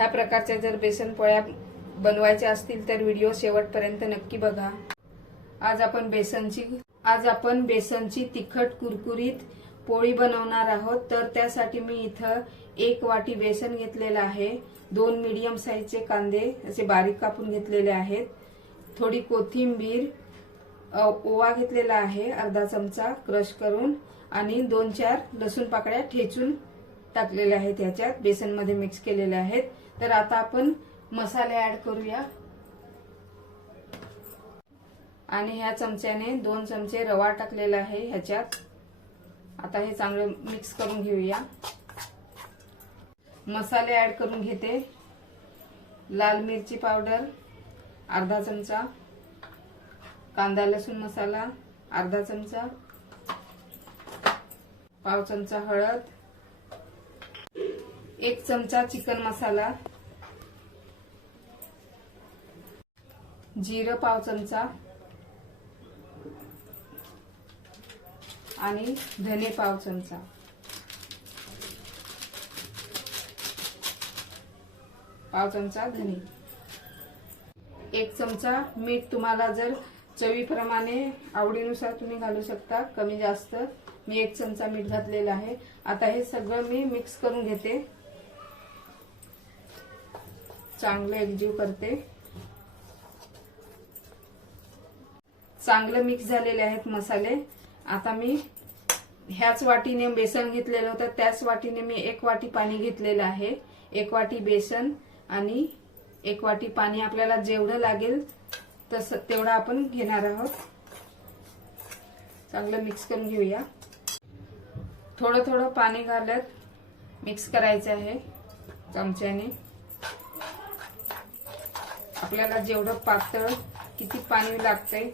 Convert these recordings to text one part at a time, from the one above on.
ह्या प्रकारच्या जर बेसन पोळ्या बनवायच्या असतील तर व्हिडिओ शेवटपर्यंत नक्की बघा. आज आपण बेसनची आज आपण बेसनची तिखट कुरकुरीत पोळी बनवणार आहोत. तर त्यासाठी मी इथं एक वाटी बेसन घेतलेलं आहे. दोन मीडियम साईजचे कांदे असे बारीक कापून घेतलेले आहेत. थोडी कोथिंबीर ओवा घेतलेला आहे अर्धा चमचा क्रश करून. आणि दोन चार लसूण पाकळ्या ठेचून टाकलेल्या आहेत ह्याच्यात बेसनमध्ये मिक्स केलेल्या आहेत. तर आता आपण मसाले ऍड करूया. आणि ह्या चमच्याने दोन चमचे रवा टाकलेला आहे ह्याच्यात. आता हे चांगलं मिक्स करून घेऊया. मसाले ऍड करून घेते. लाल मिरची पावडर अर्धा चमचा. कांदा लसूण मसाला अर्धा चमचा. पाव चमचा हळद. एक चमचा चिकन मसाला. जिरं पाव चमचा. आणि धने पाव चमचा. पाव चमचा धने. एक चमचा मीठ तुम्हाला जर चवीप्रमाणे आवडीनुसार तुम्ही घालू शकता कमी जास्त. मी एक चमचा मीठ घातलेला आहे. आता हे सगळं मी मिक्स करून घेते. चांगलं एकजीव करते. चांगलं मिक्स झालेले आहेत मसाले. आता मी ह्याच वाटीने बेसन घेतलेलं होतं. त्याच वाटीने मी एक वाटी पाणी घेतलेलं आहे. एक वाटी बेसन आणि एक वाटी पाणी आपल्याला जेवढं लागेल तसं तेवढं आपण घेणार आहोत. चांगलं मिक्स करून घेऊया. थोडं थोडं पाणी घालत मिक्स करायचं आहे चमच्याने. आपल्याला जेवढं पातळ किती पाणी लागतंय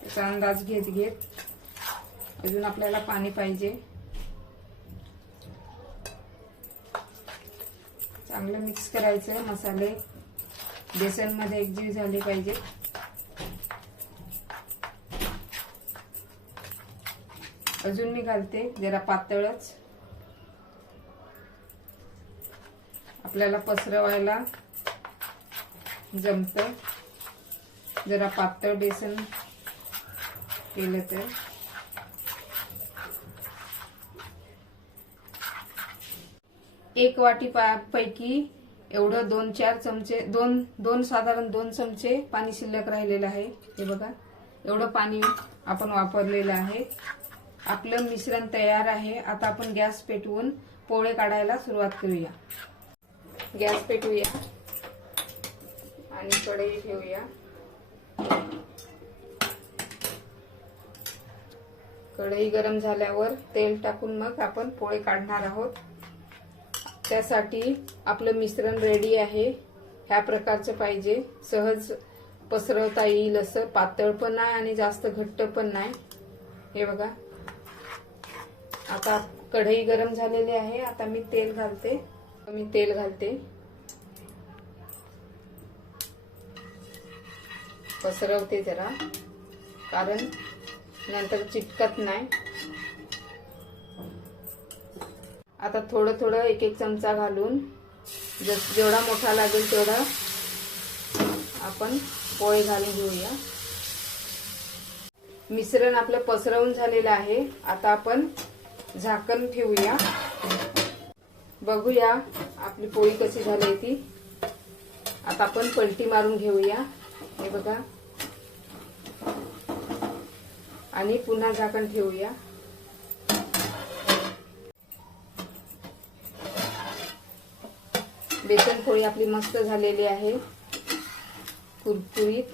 त्याचा अंदाज घेत घेत अजून आपल्याला पाणी पाहिजे. चांगलं मिक्स करायचं मसाले. बेसनमध्ये एकजीव झाले पाहिजे. अजून मी घालते जरा पातळच. आपल्याला पसरवायला जमत. जरा पातळ बेसन केलं तर. एक वाटी पैकी एवढं दोन चार चमचे दोन दोन साधारण दोन चमचे पाणी शिल्लक राहिलेलं आहे. हे बघा एवढं पाणी आपण वापरलेलं आहे. आपलं मिश्रण तयार आहे. आता आपण गॅस पेटवून पोळे काढायला सुरुवात करूया. गॅस पेटवूया आणि कढई ठेवूया. कढई गरम झाल्यावर तेल टाकून मग आपण पोळे काढणार आहोत. त्यासाठी आपलं मिश्रण रेडी आहे. ह्या प्रकारचं पाहिजे. सहज पसरवता येईल असं. पातळ पण नाही आणि जास्त घट्ट पण नाही. हे बघा. आता कढई गरम झालेली आहे. आता मी तेल घालते. मी तेल घालते. पसरवते जरा. कारण नंतर चिटकत नाही. आता थोडं थोडं एक एक चमचा घालून जस जेवढा मोठा लागेल तेवढा आपण पोळे घालून घेऊया. मिश्रण आपलं पसरवून झालेलं आहे. आता आपण झाकण ठेवूया. बघूया आपली पोळी कशी झाली ती. आता आपण पलटी मारून घेऊया. हे बघा. आणि पुन्हा झाकण ठेवूया. बेसन पोळी आपली मस्त झालेली आहे. कुरकुरीत.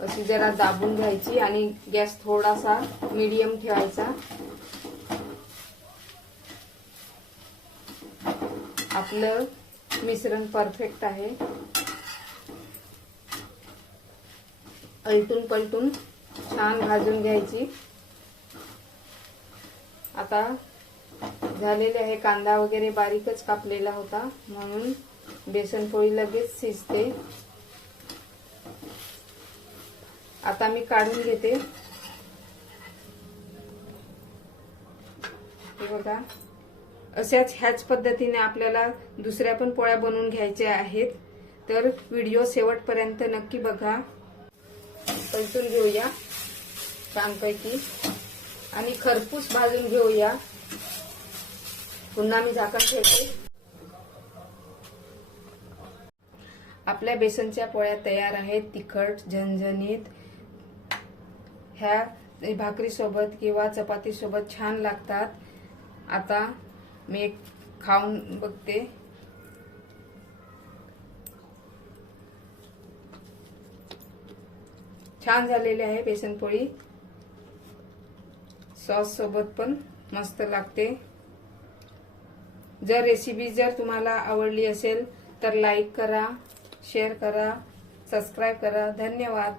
अशी जरा दाबून घ्यायची आणि गॅस थोडासा मीडियम ठेवायचा. आपलं मिश्रण परफेक्ट आहे. अलटून पलटून छान भाजून घ्यायची. आता झालेले आहे कांदा वगैरे बारीकच कापलेला होता म्हणून बेसन पोळी लगेच शिजते. आता मी काढून घेते. हे बघा अशाच ह्याच पद्धतीने आपल्याला दुसऱ्या पण पोळ्या बनवून घ्यायच्या आहेत. तर व्हिडिओ शेवटपर्यंत नक्की बघा. परतून घेऊया. छानपैकी आणि खरपूस भाजून घेऊया. पुन्हा मी झाकण ठेवते. आपल्या बेसनच्या पोळ्या तयार आहेत तिखट झणझणीत. ह्या भाकरीसोबत किंवा चपातीसोबत छान लागतात. आता मी एक खाऊन बघते. छान झालेली आहे बेसनपोळी सॉस सोबत पण मस्त लागते. जर रेसिपी जर तुम्हाला आवडली असेल तर लाईक करा शेअर करा सबस्क्राईब करा. धन्यवाद.